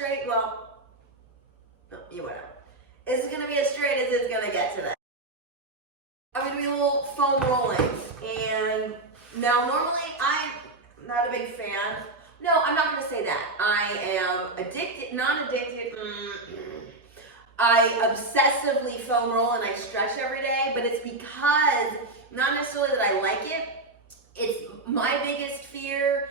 straight, well, no, you whatever. It's gonna be as straight as it's gonna get today. I'm gonna be a little foam rolling, and now normally I'm not a big fan. No, I'm not gonna say that. I am addicted, not addicted. I obsessively foam roll and I stretch every day, but it's because, not necessarily that I like it, it's my biggest fear.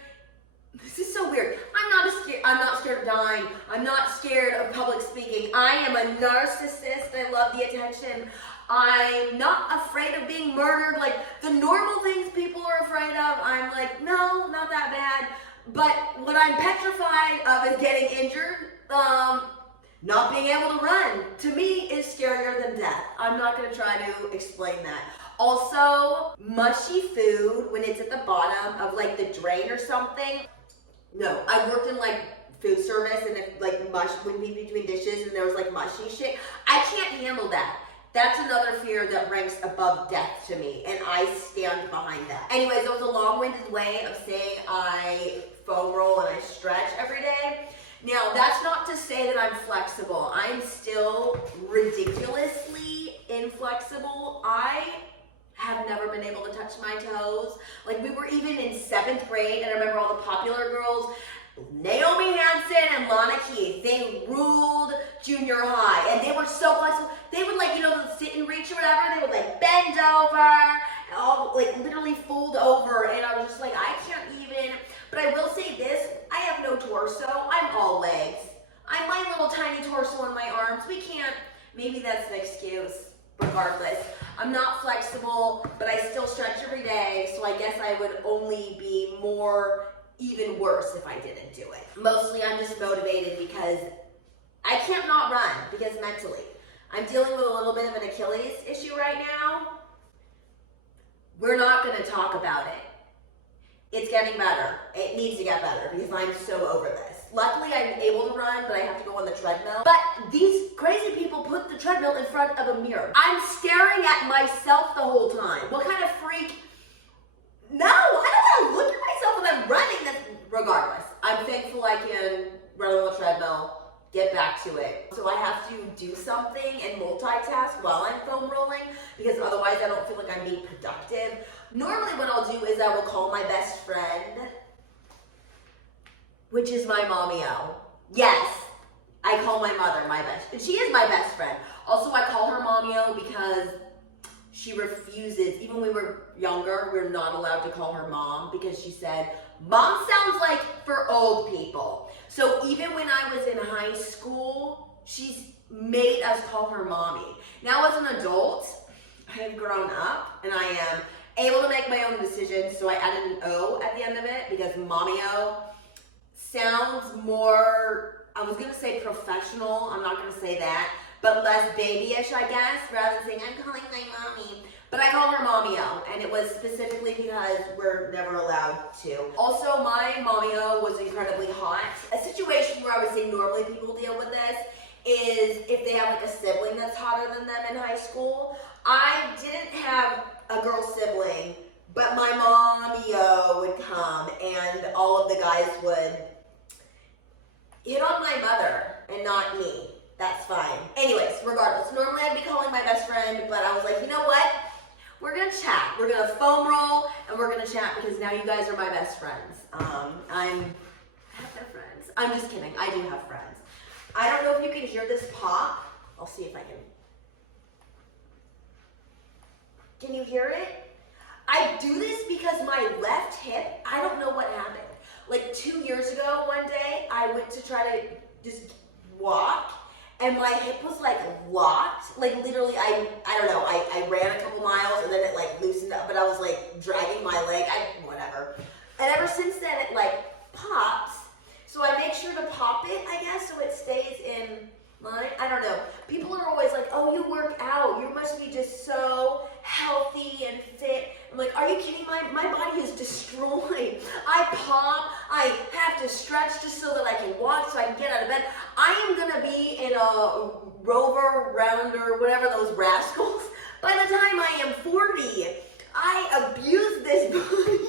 This is so weird. I'm not scared of dying. I'm not scared of public speaking. I am a narcissist. I love the attention. I'm not afraid of being murdered. Like the normal things people are afraid of, I'm like, no, not that bad. But what I'm petrified of is getting injured. Not being able to run, to me, is scarier than death. I'm not gonna try to explain that. Also, mushy food when it's at the bottom of like the drain or something. No, I worked in like food service and if like mush would be between dishes and there was like mushy shit. I can't handle that. That's another fear that ranks above death to me, and I stand behind that. Anyways, that was a long-winded way of saying I foam roll and I stretch every day. Now, that's not to say that I'm flexible. I'm still ridiculously inflexible. I have never been able to touch my toes. Like, we were even in 7th grade, and I remember all the popular girls, Naomi Hansen and Lana Keith, they ruled junior high, and they were so flexible. They would like, you know, sit and reach or whatever, they would like bend over, all like literally fold over, and I was just like, I can't even. But I will say this, I have no torso, I'm all legs. I'm my little tiny torso and my arms. We can't, maybe that's an excuse, regardless. I'm not flexible, but I still stretch every day, so I guess I would only be more, even worse if I didn't do it. Mostly I'm just motivated because I can't not run, because mentally. I'm dealing with a little bit of an Achilles issue right now. We're not gonna talk about it. It's getting better. It needs to get better because I'm so over this. Luckily, I'm able to run, but I have to go on the treadmill. But these crazy people put the treadmill in front of a mirror. I'm staring at myself the whole time. What kind of freak? No, I don't want to look at myself when I'm running. Regardless, I'm thankful I can run on the treadmill, get back to it. So I have to do something and multitask while I'm foam rolling because otherwise I don't feel like I'm being productive. Normally what I'll do is I will call my best friend, which is my mommy-o. Yes, I call my mother my best, and she is my best friend. Also, I call her mommy-o because she refuses, even when we were younger, we're not allowed to call her mom because she said, mom sounds like for old people. So even when I was in high school, she's made us call her mommy. Now as an adult, I have grown up and I am able to make my own decisions, so I added an O at the end of it because mommy-o sounds more, I was gonna say professional, I'm not gonna say that, but less babyish, I guess, rather than saying, I'm calling my mommy. But I call her mommy-o, and it was specifically because we're never allowed to. Also, my mommy-o was incredibly hot. A situation where I would say normally people deal with this is if they have like a sibling that's hotter than them in high school. I didn't have a girl sibling, but my mommy-o would come, and all of the guys would hit on my mother and not me. That's fine. Anyways, regardless, normally I'd be calling my best friend, but I was like, you know what? We're gonna chat. We're gonna foam roll, and we're gonna chat because now you guys are my best friends. I have no friends. I'm just kidding. I do have friends. I don't know if you can hear this pop. I'll see if I can. Can you hear it? I do this because my left hip, I don't know what happened. Like 2 years ago, one day, I went to try to just walk, and my hip was like locked. Like literally, I don't know, I ran a couple miles and then it like loosened up, but I was like dragging my leg, whatever. And ever since then, it like pops. So I make sure to pop it, I guess, so it stays in line. I don't know. People are always like, oh, you work out. You must be just so healthy and fit. I'm like, are you kidding? My body is destroyed. I pop. I have to stretch just so that I can walk, so I can get out of bed. I am going to be in a Rover, Rounder, whatever those rascals by the time I am 40. I abuse this body.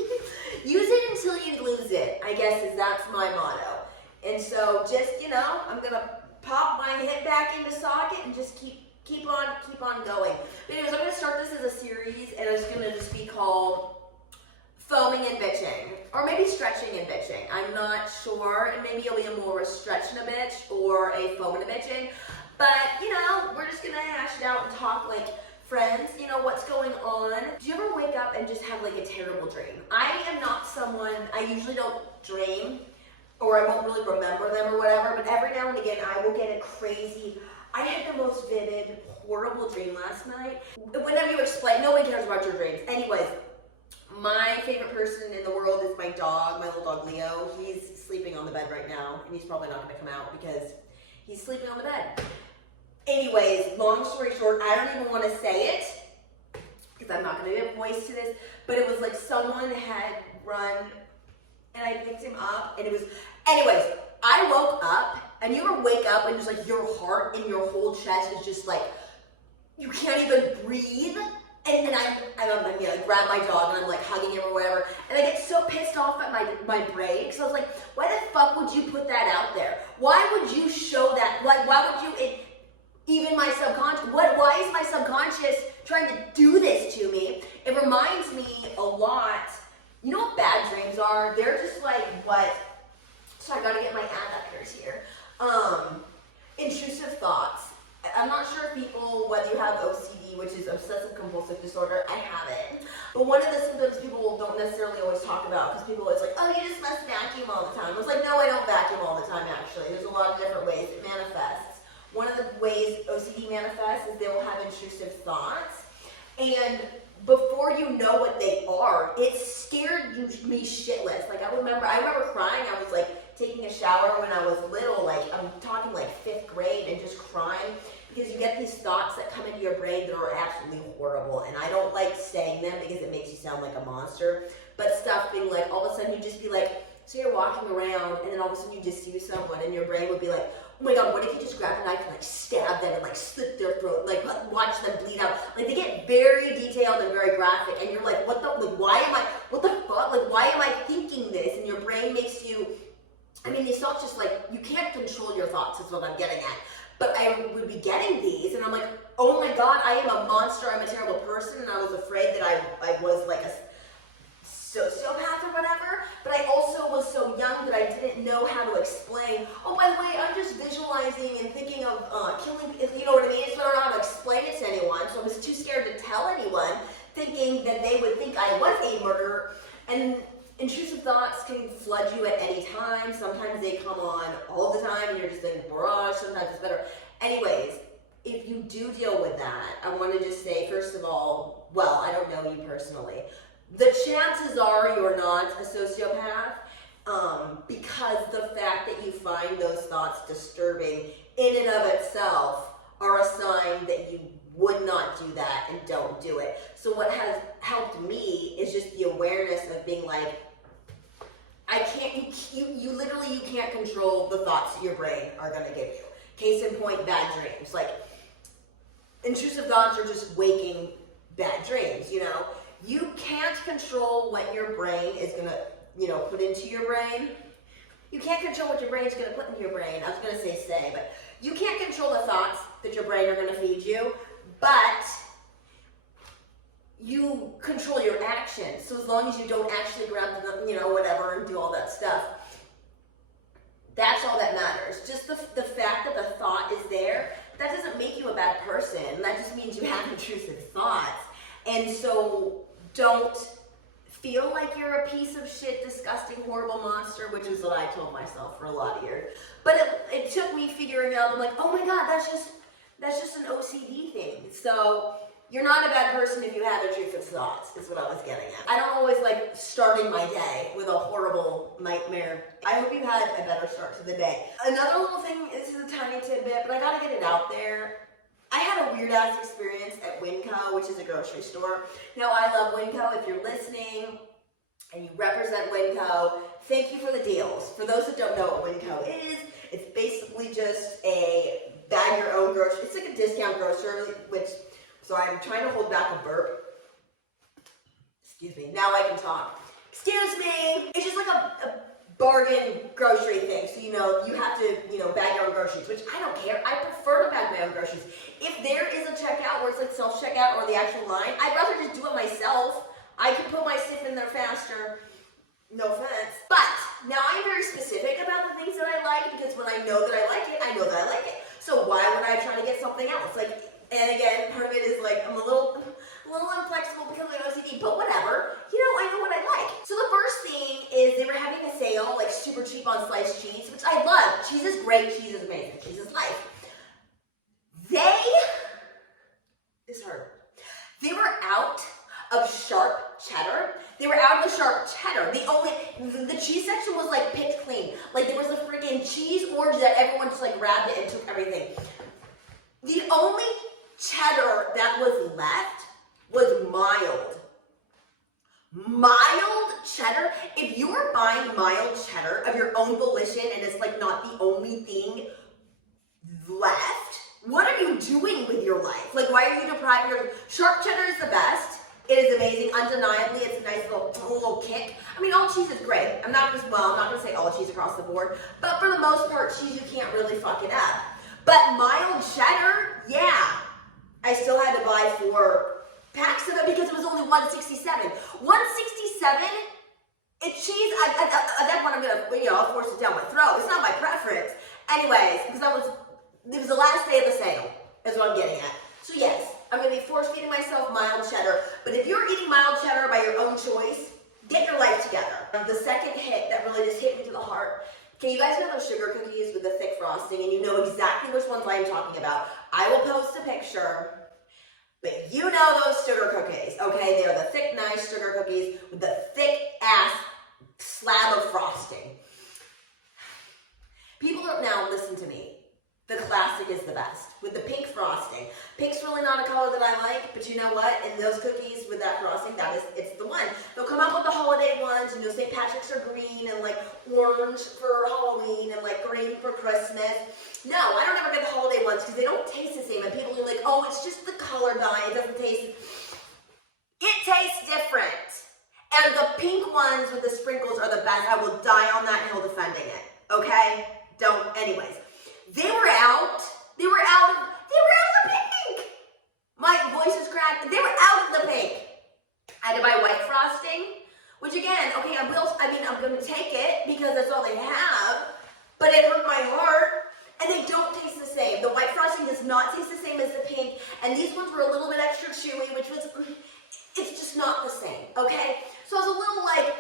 Use it until you lose it, I guess that's my motto. And so just, I'm gonna pop my head back into socket and just keep on going. But anyways, I'm gonna start this as a series, and it's gonna just be called foaming and bitching, or maybe stretching and bitching. I'm not sure, and maybe it'll be more a stretch and a bitch or a foam and a bitching. But we're just gonna hash it out and talk like friends. What's going on. Do you ever wake up and just have like a terrible dream? I am not someone, I usually don't dream, or I won't really remember them or whatever, but every now and again I will get a crazy, I had the most vivid, horrible dream last night. Whenever you explain, nobody cares about your dreams. Anyways, my favorite person in the world is my dog, my little dog Leo. He's sleeping on the bed right now, and he's probably not gonna come out because he's sleeping on the bed. Anyways, long story short, I don't even wanna say it, because I'm not gonna give voice to this, but it was like someone had run, and I picked him up, and it was, anyways, I woke up, and you ever wake up and just like your heart and your whole chest is just like, you can't even breathe? And I grab my dog and I'm like hugging him or whatever, and I get so pissed off at my brain, because I was like, why the fuck would you put that out there? Why would you show that? Like, why would you, even my subconscious, why is my subconscious trying to do this to me? It reminds me a lot, you know what bad dreams are? They're just like what, so I gotta get my adductors here. Intrusive thoughts. I'm not sure if people, whether you have OCD, which is obsessive compulsive disorder, I have it. But one of the symptoms people don't necessarily always talk about, because people always like, oh, you just must vacuum all the time. I was like, no, I don't vacuum all the time, actually. There's a lot of different ways it manifests. One of the ways OCD manifests is they will have intrusive thoughts. And before you know what they are, it scared me shitless. Like, I remember crying. I was like taking a shower when I was little, like I'm talking like 5th grade, and just crying, because you get these thoughts that come into your brain that are absolutely horrible. And I don't like saying them because it makes you sound like a monster. But stuff being like, all of a sudden you just be like, so you're walking around, and then all of a sudden you just see someone, and your brain would be like, oh my god, what if you just grab a knife and like stab them and like slit their throat, like watch them bleed out. Like, they get very detailed and very graphic, and you're like, what the fuck, like why am I thinking this? And your brain makes you, these thoughts just like, you can't control your thoughts is what I'm getting at. But I would be getting these, and I'm like, oh my god, I am a monster, I'm a terrible person, and I was afraid that I was like a sociopath or whatever, but I also was so young that I didn't know how to explain, oh, by the way, I'm just visualizing and thinking of killing, you know what I mean? So I don't know how to explain it to anyone, so I was too scared to tell anyone, thinking that they would think I was a murderer. And intrusive thoughts can flood you at any time. Sometimes they come on all the time, and you're just in barrage. Sometimes it's better. Anyways, if you do deal with that, I want to just say, first of all, well, I don't know you personally. The chances are you're not a sociopath, because the fact that you find those thoughts disturbing in and of itself are a sign that you would not do that and don't do it. So what has helped me is just the awareness of being like, you literally can't control the thoughts that your brain are gonna give you. Case in point, bad dreams. Like, intrusive thoughts are just waking bad dreams, You can't control what your brain is gonna, put into your brain. You can't control what your brain's gonna put into your brain. I was gonna say, but you can't control the thoughts that your brain are gonna feed you, but you control your actions. So as long as you don't actually grab them, whatever, and do all that stuff, that's all that matters. Just the fact that the thought is there, that doesn't make you a bad person. That just means you have intrusive thoughts. And so don't feel like you're a piece of shit, disgusting, horrible monster, which is what I told myself for a lot of years. But it took me figuring out, I'm like, oh my god, that's just an OCD thing. So you're not a bad person if you have intrusive thoughts, is what I was getting at. I don't always like starting my day with a horrible nightmare. I hope you had a better start to the day. Another little thing, this is a tiny tidbit, but I gotta get it out there. I had a weird ass experience at Winco, which is a grocery store. Now, I love Winco. If you're listening and you represent Winco, thank you for the deals. For those that don't know what Winco is, it's basically just a bag your own grocery. It's like a discount grocery, sorry, I'm trying to hold back a burp. Excuse me, now I can talk. Excuse me! It's just like a bargain grocery thing. So, you know, you have to, you know, bag your own groceries, which I don't care. I prefer to bag my own groceries. If there is a checkout where it's like self-checkout or the actual line, I'd rather just do it myself. I can put my stuff in there faster. No offense. But now I'm very specific about the things that I like, because when I know that I like it, I know that I like it. So why would I try to get something else? Like, and again, part of it is like, I'm a little inflexible because of my OCD, but whatever. You know, I know what I like. So the first thing is they were having a sale, like super cheap on sliced cheese, which I love. Cheese is great, cheese is amazing, cheese is life. They were out of sharp cheddar. They were out of the sharp cheddar. The cheese section was like picked clean. Like there was a freaking cheese orgy that everyone just like grabbed it and took everything. The only cheddar that was left was mild. Mild cheddar? If you are buying mild cheddar of your own volition and it's like not the only thing left, what are you doing with your life? Like, why are you depriving your sharp cheddar is the best. It is amazing, undeniably. It's a nice little kick. I mean, all cheese is great. I'm not gonna say all cheese across the board, but for the most part, cheese, you can't really fuck it up. But mild cheddar, yeah. I still had to buy 4 packs of it because it was only $1.67. $1.67. It's cheese. That one I'm gonna, you know, I'll force it down my throat. It's not my preference. Anyways, because it was the last day of the sale, is what I'm getting at. So yes, I'm gonna be force feeding myself mild cheddar. But if you're eating mild cheddar by your own choice, get your life together. The second hit that really just hit me to the heart. Okay, you guys know those sugar cookies with the thick frosting, and you know exactly which ones I'm talking about. I will post a picture. But you know those sugar cookies, okay? They are the thick, nice sugar cookies with the thick-ass slab of frosting. People don't now listen to me. The classic is the best, with the pink frosting. Pink's really not a color that I like, but you know what? In those cookies with that frosting, it's the one. They'll come out with the holiday ones, and St. Patrick's are green, and like orange for Halloween, and like green for Christmas. No, I don't ever get the holiday ones because they don't taste the same, and people are like, oh, it's just the color dye, it doesn't taste. It tastes different. And the pink ones with the sprinkles are the best. I will die on that hill defending it, okay? Anyways. They were out of the pink. My voice is cracked. They were out of the pink. I had to buy white frosting, which again, okay, I'm going to take it because that's all they have, but it hurt my heart, and they don't taste the same. The white frosting does not taste the same as the pink, and these ones were a little bit extra chewy, it's just not the same, okay? So I was a little like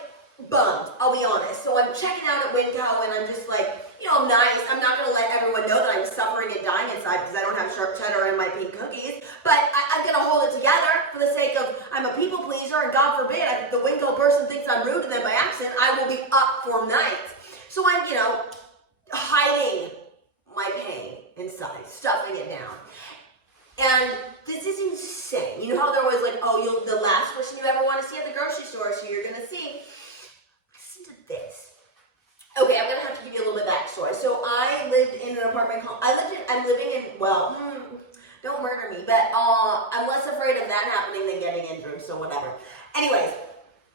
bummed, I'll be honest. So I'm checking out at Winco, and I'm just like, you know, I'm nice. I'm not going to let everyone know that I'm suffering and dying inside because I don't have sharp cheddar in my pink cookies. But I'm going to hold it together for the sake of I'm a people pleaser, and God forbid if the Winco person thinks I'm rude to them by accident, I will be up for nights. So I'm, you know, hiding my pain inside, stuffing it down. And this is insane. You know how they're always like, oh, the last person you ever want to see at the grocery store, so you're going to see. Listen to this. Okay, I'm going to have to give you a little bit of backstory. So I lived in an apartment I'm living in, well, don't murder me, but I'm less afraid of that happening than getting injured, so whatever. Anyways,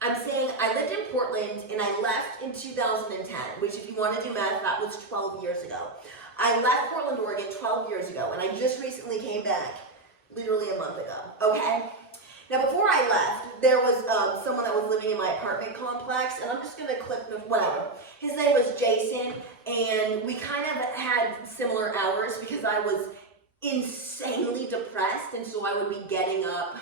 I'm saying I lived in Portland and I left in 2010, which if you want to do math, that was 12 years ago. I left Portland, Oregon 12 years ago, and I just recently came back, literally a month ago, okay? Now, before I left, there was someone that was living in my apartment complex, and I'm just going to click, whatever. His name was Jason, and we kind of had similar hours because I was insanely depressed, and so I would be getting up.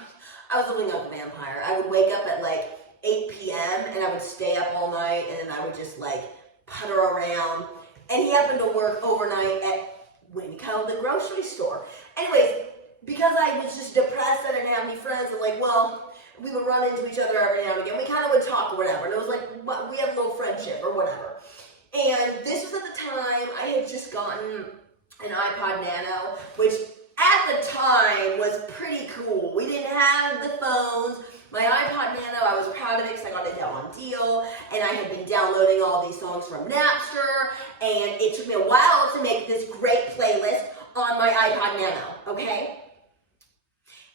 I was living like a vampire. I would wake up at like 8 p.m., and I would stay up all night, and then I would just like putter around. And he happened to work overnight at Winco, the grocery store. Anyways, because I was just depressed, I didn't have any friends, and like, well, we would run into each other every now and again. We kind of would talk or whatever, and it was like, we have a little friendship or whatever. And this was at the time I had just gotten an iPod Nano, which at the time was pretty cool. We didn't have the phones. My iPod Nano, I was proud of it because I got it down on deal, and I had been downloading all these songs from Napster, and it took me a while to make this great playlist on my iPod Nano, okay?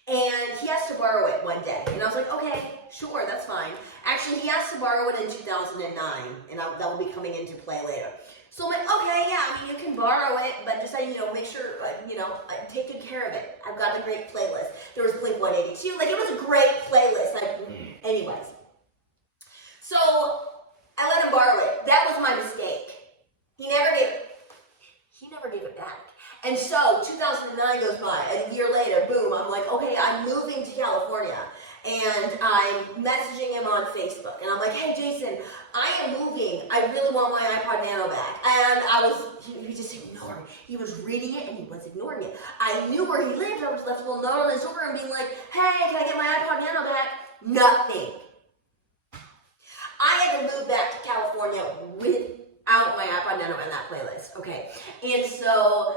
And he has to borrow it one day. And I was like, okay, sure, that's fine. Actually, he asked to borrow it in 2009, and that will be coming into play later. So I'm like, okay, yeah, I mean, you can borrow it, but just, make sure, take good care of it. I've got a great playlist. There was Blink 182. Like, it was a great playlist. Anyways. So, I let him borrow it. That was my mistake. He never gave it back. And so, 2009 goes by. A year later, boom, I'm like, okay, I'm moving to California. And I'm messaging him on Facebook. And I'm like, hey, Jason, I am moving. I really want my iPod Nano back. And he just ignored it. He was reading it and he was ignoring it. I knew where he lived. I was left a little note on his door and being like, hey, can I get my iPod Nano back? Nothing. I had to move back to California without my iPod Nano in that playlist. Okay. And so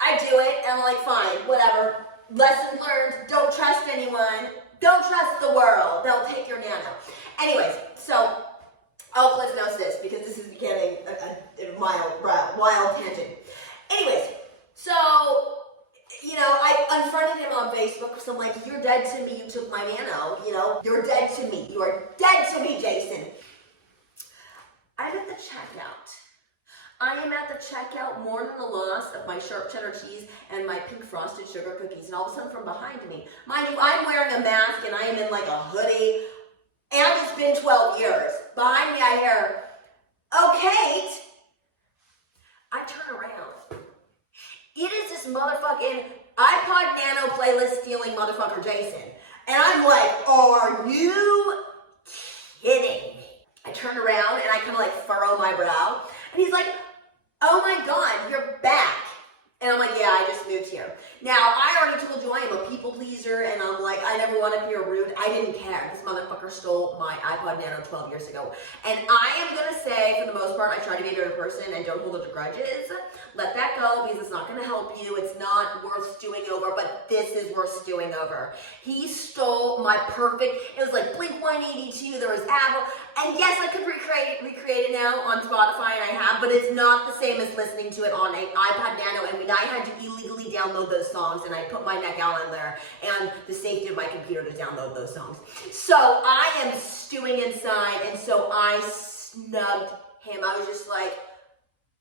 I do it. And I'm like, fine, whatever. Lesson learned. Don't trust anyone. Don't trust the world. They'll take your Nano. Anyways, so I'll cliff notes this because this is becoming a wild tangent. Anyways, so, I unfriended him on Facebook because I'm like, you're dead to me. You took my Nano. You're dead to me. You are dead to me, Jason. I'm at the checkout. I am at the checkout mourning the loss of my sharp cheddar cheese and my pink frosted sugar cookies. And all of a sudden from behind me, mind you, I'm wearing a mask and I am in like a hoodie. And it's been 12 years. Behind me I hear, oh, Kate. I turn around. It is this motherfucking iPod Nano playlist stealing motherfucker Jason. And I'm like, are you kidding me? I turn around and I kind of like furrow my brow. And he's like, oh my God, you're back. And I'm like, yeah, I just moved here. Now, I already told you I am a people pleaser, and I'm like, I never want to appear rude. I didn't care. This motherfucker stole my iPod Nano 12 years ago. And I am going to say, for the most part, I try to be a better person and don't hold it to grudges. Let that go because it's not going to help you. It's not worth stewing over, but this is worth stewing over. He stole my perfect, it was like Blink 182, there was Apple, and yes, I could recreate it now on Spotify, and I have, but it's not the same as listening to it on an iPod Nano, and I had to illegally download those songs, and I put my neck out on there, and the safety of my computer to download those songs. So I am stewing inside, and so I snubbed him. I was just like,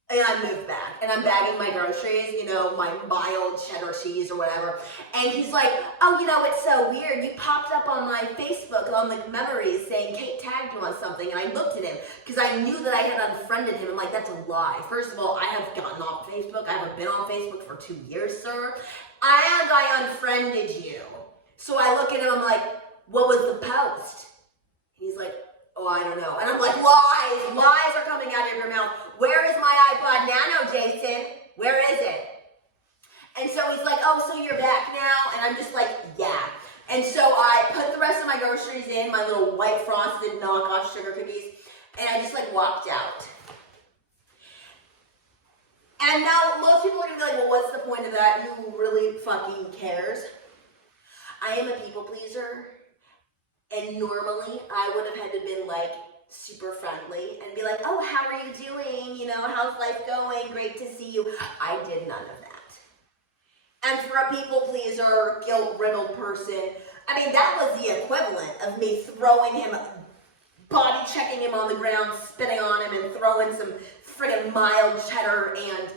and I moved back, and I'm bagging my groceries, my mild cheddar cheese or whatever. And he's like, oh, it's so weird. You popped up on my Facebook on the memories saying Kate tagged you on something. And I looked at him because I knew that I had unfriended him. I'm like, that's a lie. First of all, I have gotten off Facebook. I haven't been on Facebook for 2 years, sir. And I unfriended you. So I look at him, I'm like, what was the post? He's like, oh, I don't know. And I'm like, lies. Lies are coming out of your mouth. Where is my iPod Nano, Jason? Where is it? And so he's like, oh, so you're back now? And I'm just like, yeah. And so I put the rest of my groceries in, my little white frosted knockoff sugar cookies, and I just like walked out. And now most people are gonna be like, well, what's the point of that? Who really fucking cares? I am a people pleaser. And normally I would have had to been like super friendly and be like, oh, how are you doing? How's life going? Great to see you. I did none of that. And for a people pleaser, guilt-riddled person, that was the equivalent of me throwing him, body checking him on the ground, spitting on him, and throwing some friggin' mild cheddar and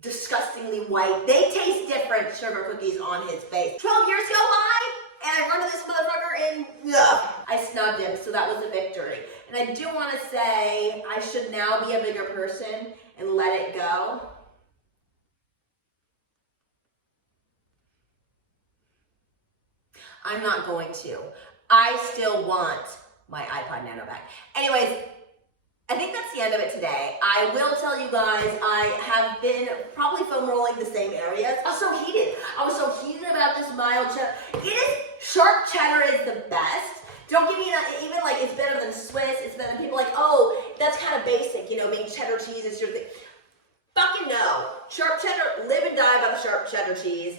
disgustingly white. They taste different sugar cookies on his face. 12 years go by, and I run to this motherfucker and I snubbed him, so that was a victory. And I do want to say I should now be a bigger person and let it go. I'm not going to. I still want my iPod Nano back. Anyways, I think that's the end of it today. I will tell you guys, I have been probably foam rolling the same areas. I was so heated. I was so heated about this mild cheddar. Sharp cheddar is the best. Don't give me even like it's better than Swiss. It's better than people like, oh, that's kind of basic, being cheddar cheese is your thing. Fucking no. Sharp cheddar, live and die by the sharp cheddar cheese.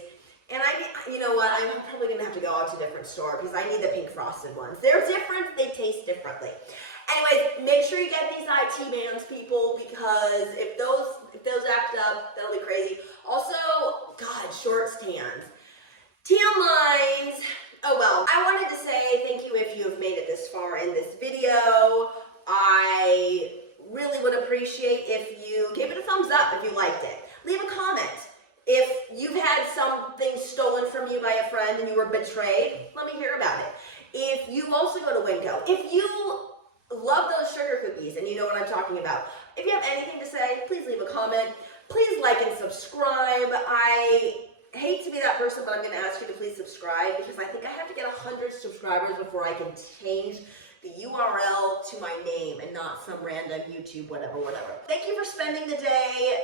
And you know what, I'm probably going to have to go out to a different store because I need the pink frosted ones. They're different, they taste differently. Anyways, make sure you get these IT bands, people, because if those act up, that'll be crazy. Also, God, short stands. TM lines, Oh well, I wanted to say thank you if you have made it this far in this video. I really would appreciate if you gave it a thumbs up if you liked it. Leave a comment. If you've had something stolen from you by a friend and you were betrayed, let me hear about it. If you also go to Winco, if you love those sugar cookies and you know what I'm talking about, if you have anything to say, please leave a comment. Please like and subscribe. I hate to be that person, but I'm going to ask you to please subscribe because I think I have to get 100 subscribers before I can change the URL to my name and not some random YouTube whatever. Thank you for spending the day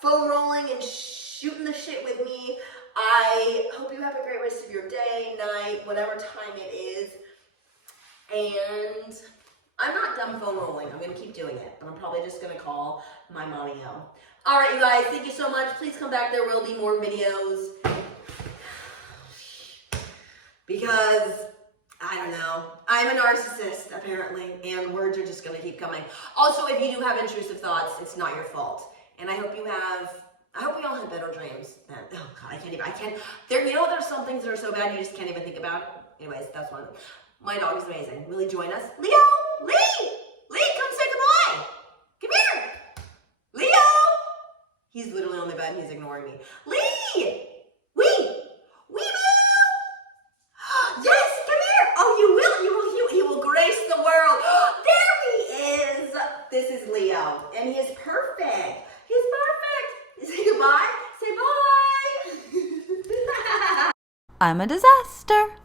foam rolling and shooting the shit with me. I hope you have a great rest of your day, night, whatever time it is. And I'm not done foam rolling. I'm going to keep doing it, but I'm probably just going to call my mommy home. All right, you guys, thank you so much. Please come back. There will be more videos because, I don't know, I'm a narcissist, apparently, and words are just going to keep coming. Also, if you do have intrusive thoughts, it's not your fault. And I hope we all have better dreams than, oh God, you know, there's some things that are so bad you just can't even think about it. Anyways, that's one. My dog is amazing. Will you join us? Leo! Lee, come say goodbye! Come here! Leo! He's literally on the bed and he's ignoring me. Lee! Wee! Yes, come here! Oh, he will grace the world. There he is! This is Leo, and he is perfect. He's perfect. Say goodbye. Say bye. I'm a disaster.